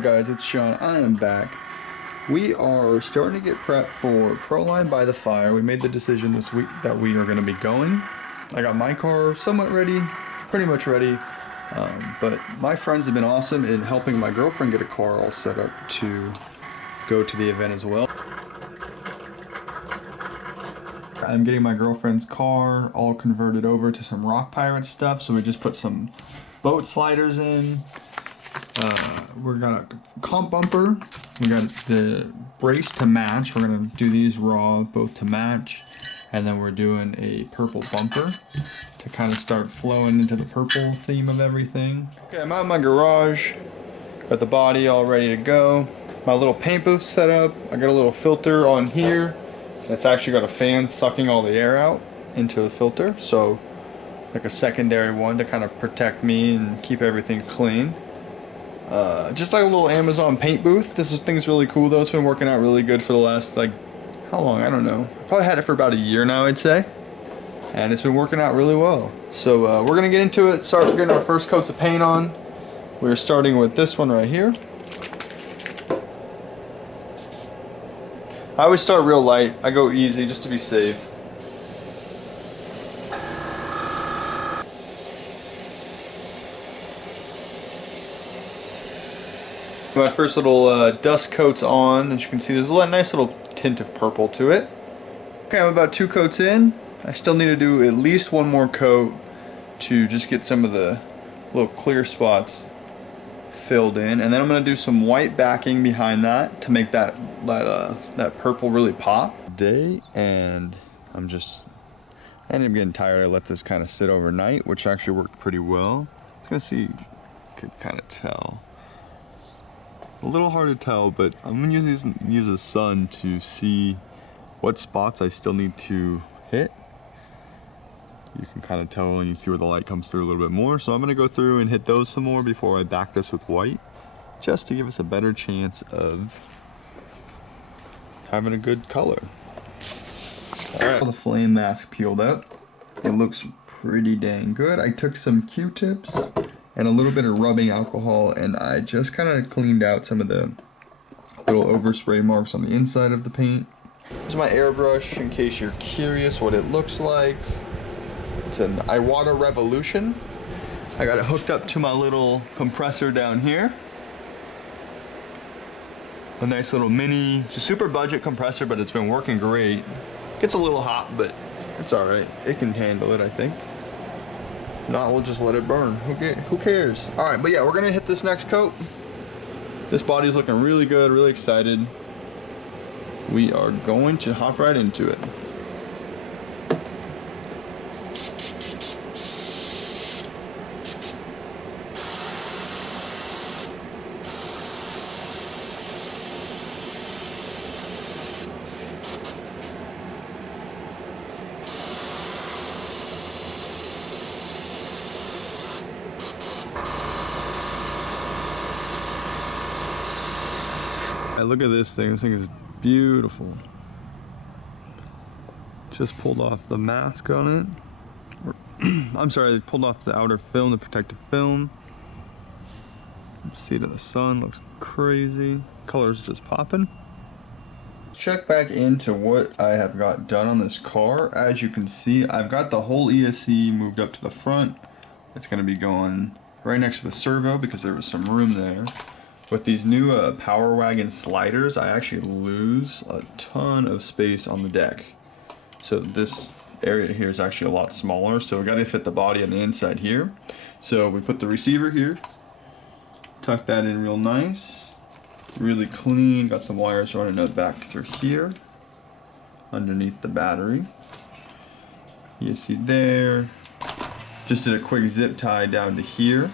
up guys, it's Sean. I am back. We are starting to get prepped for Proline by the Fire. We made the decision this week that we are going to be going. I got my car somewhat ready, pretty much ready, but my friends have been awesome in helping my girlfriend get a car all set up to go to the event as well. I'm getting my girlfriend's car all converted over to some Rock Pirates stuff, so we just put some boat sliders in. We got a comp bumper. We got the brace to match. We're gonna do these raw, both to match, and then we're doing a purple bumper to kind of start flowing into the purple theme of everything. Okay, I'm out in my garage. Got the body all ready to go. My little paint booth set up. I got a little filter on here. It's actually got a fan sucking all the air out into the filter, so like a secondary one to kind of protect me and keep everything clean. Just like a little Amazon paint booth. This thing's really cool though. It's been working out really good for the last, like, how long? I don't know. I probably had it for about a year now, I'd say. And it's been working out really well. So we're gonna get into it, start getting our first coats of paint on. We're starting with this one right here. I always start real light. I go easy just to be safe. My first little dust coat's on. As you can see, there's a nice little tint of purple to it. Okay, I'm about 2 coats in. I still need to do at least one more coat to just get some of the little clear spots filled in, and then I'm going to do some white backing behind that to make that purple really pop. And I ended up getting tired. I let this kind of sit overnight, which actually worked pretty well. I was going to see, you could kind of tell. A little hard to tell, but I'm going to use the sun to see what spots I still need to hit. You can kind of tell when you see where the light comes through a little bit more. So I'm going to go through and hit those some more before I back this with white, just to give us a better chance of having a good color. Alright, the flame mask peeled up. It looks pretty dang good. I took some Q-tips and a little bit of rubbing alcohol, and I just kind of cleaned out some of the little overspray marks on the inside of the paint. Here's my airbrush in case you're curious what it looks like. It's an Iwata Revolution. I got it hooked up to my little compressor down here. A nice little mini, it's a super budget compressor, but it's been working great. Gets a little hot, but it's alright. It can handle it, I think. If not, we'll just let it burn. Who cares? Alright, but yeah, we're gonna hit this next coat. This body's looking really good, really excited. We are going to hop right into it. Look at this thing is beautiful. Just pulled off the mask on it. I'm sorry, they pulled off the outer film, the protective film. See it in the sun, looks crazy. Color's just popping. Check back into what I have got done on this car. As you can see, I've got the whole ESC moved up to the front. It's gonna be going right next to the servo because there was some room there. With these new Power Wagon sliders, I actually lose a ton of space on the deck. So this area here is actually a lot smaller, so we gotta fit the body on the inside here. So we put the receiver here, tuck that in real nice, really clean, got some wires running up back through here, underneath the battery. You see there, just did a quick zip tie down to here.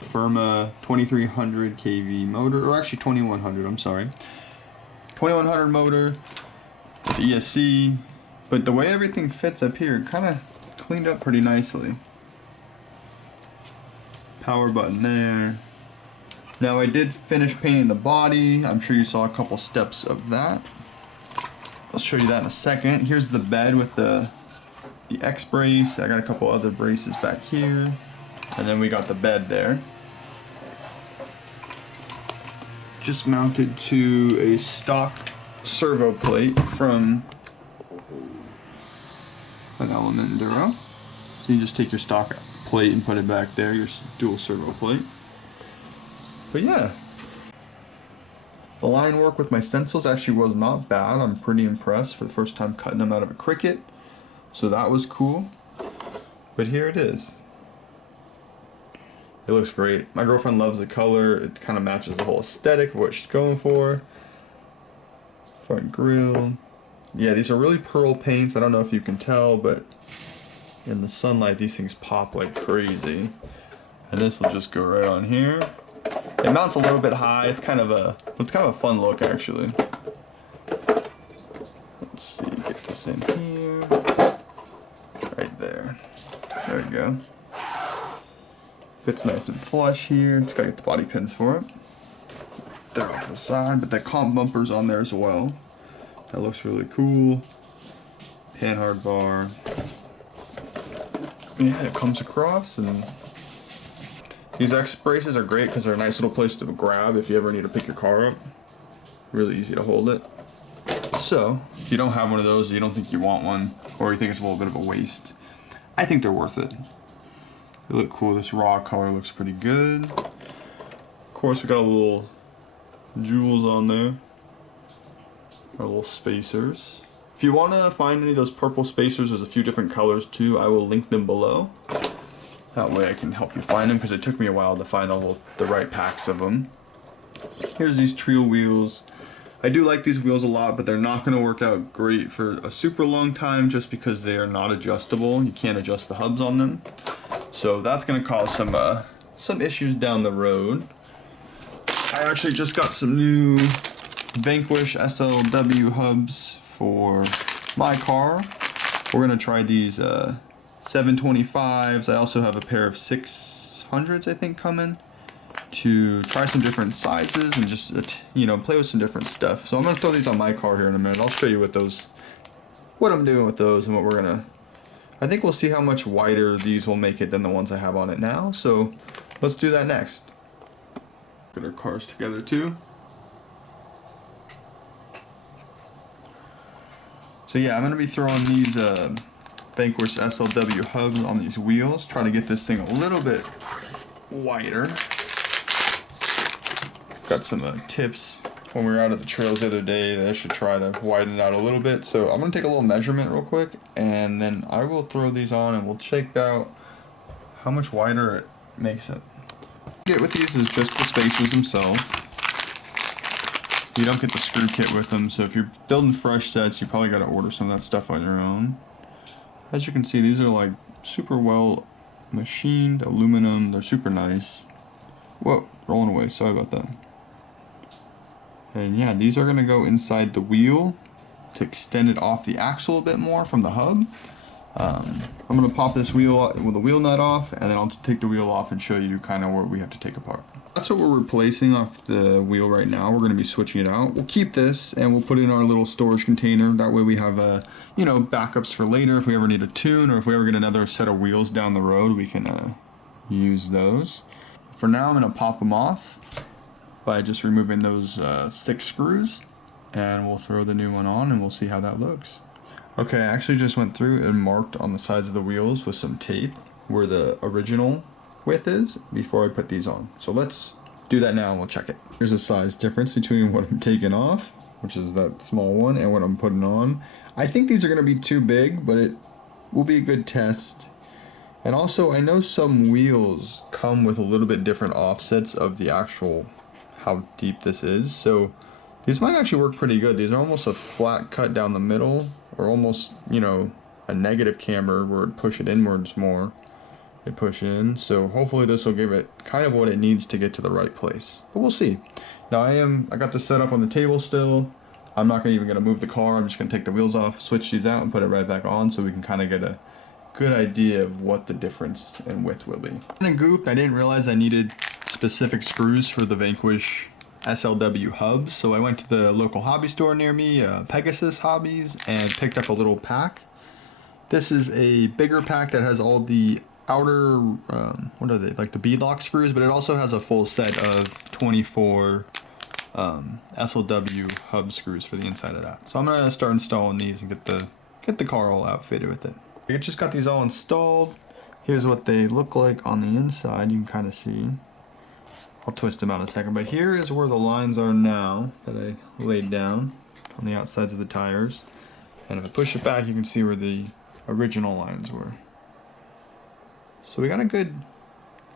FIrma 2300 kV motor, or actually 2100, I'm sorry. 2100 motor with ESC, but the way everything fits up here kind of cleaned up pretty nicely. Power button there. Now I did finish painting the body. I'm sure you saw a couple steps of that. I'll show you that in a second. Here's the bed with the X brace. I got a couple other braces back here. And then we got the bed there. just mounted to a stock servo plate from an Element Enduro. So you just take your stock plate and put it back there, your dual servo plate. But yeah, the line work with my stencils actually was not bad. I'm pretty impressed for the first time cutting them out of a Cricut. So that was cool. But here it is. It looks great. My girlfriend loves the color. It kind of matches the whole aesthetic of what she's going for. Front grille. Yeah, these are really pearl paints. I don't know if you can tell, but in the sunlight these things pop like crazy. And this will just go right on here. It mounts a little bit high. It's kind of a fun look actually. Let's see, get this in here. Right there. There we go. Fits nice and flush here. Just gotta get the body pins for it. They're off the side, but that comp bumper's on there as well. That looks really cool. Panhard bar. Yeah, it comes across, and these X braces are great because they're a nice little place to grab if you ever need to pick your car up. Really easy to hold it. So, if you don't have one of those, you don't think you want one, or you think it's a little bit of a waste, I think they're worth it. They look cool. This raw color looks pretty good. Of course, we got a little jewels on there. Our little spacers. If you want to find any of those purple spacers, there's a few different colors too. I will link them below. That way I can help you find them because it took me a while to find all the right packs of them. Here's these trio wheels. I do like these wheels a lot, but they're not going to work out great for a super long time just because they are not adjustable. You can't adjust the hubs on them. So that's going to cause some issues down the road. I actually just got some new Vanquish SLW hubs for my car. We're going to try these 725s. I also have a pair of 600s I think coming to try some different sizes and just play with some different stuff. So I'm going to throw these on my car here in a minute. I'll show you what I'm doing with those and what we're going to. I think we'll see how much wider these will make it than the ones I have on it now. So let's do that next. Get our cars together too. So yeah, I'm going to be throwing these Vanquish SLW hubs on these wheels, trying to get this thing a little bit wider. Got some tips when we were out at the trails the other day that I should try to widen it out a little bit. So I'm going to take a little measurement real quick, and then I will throw these on and we'll check out how much wider it makes it. What you get with these is just the spacers themselves. You don't get the screw kit with them, so if you're building fresh sets, you probably got to order some of that stuff on your own. As you can see, these are like super well machined aluminum. They're super nice. Whoa, rolling away. Sorry about that. And yeah, these are going to go inside the wheel to extend it off the axle a bit more from the hub. I'm going to pop this wheel with the wheel nut off, and then I'll take the wheel off and show you kind of what we have to take apart. That's what we're replacing off the wheel right now. We're going to be switching it out. We'll keep this and we'll put it in our little storage container. That way we have backups for later if we ever need a tune, or if we ever get another set of wheels down the road, we can use those. For now, I'm going to pop them off by just removing those 6 screws, and we'll throw the new one on and we'll see how that looks. Okay, I actually just went through and marked on the sides of the wheels with some tape where the original width is before I put these on. So let's do that now and we'll check it. Here's a size difference between what I'm taking off, which is that small one, and what I'm putting on. I think these are going to be too big, but it will be a good test. And also, I know some wheels come with a little bit different offsets of the actual how deep this is, so these might actually work pretty good. These are almost a flat cut down the middle, or almost, a negative camber where it push it inwards more. They push in, so hopefully this will give it kind of what it needs to get to the right place. But we'll see. Now I got this set up on the table still. I'm not even gonna move the car. I'm just gonna take the wheels off, switch these out, and put it right back on so we can kind of get a good idea of what the difference in width will be. And then goofed, I didn't realize I needed specific screws for the Vanquish SLW hubs, so I went to the local hobby store near me, Pegasus Hobbies, and picked up a little pack. This is a bigger pack that has all the outer, what are they, like the beadlock screws, but it also has a full set of 24 SLW hub screws for the inside of that. So I'm gonna start installing these and get the car all outfitted with it. I just got these all installed. Here's what they look like on the inside. You can kind of see. I'll twist them out in a second, but here is where the lines are now that I laid down on the outsides of the tires. And if I push it back, you can see where the original lines were. So we got a good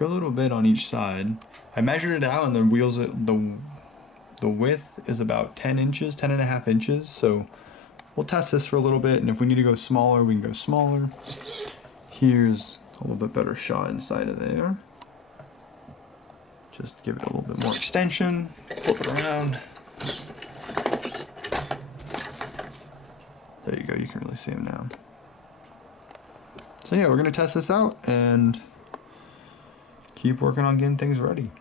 little bit on each side. I measured it out, and the wheels, the width is about 10 inches, 10.5 inches. So we'll test this for a little bit, and if we need to go smaller, we can go smaller. Here's a little bit better shot inside of there. Just give it a little bit more extension, flip it around. There you go, you can really see them now. So yeah, we're gonna test this out and keep working on getting things ready.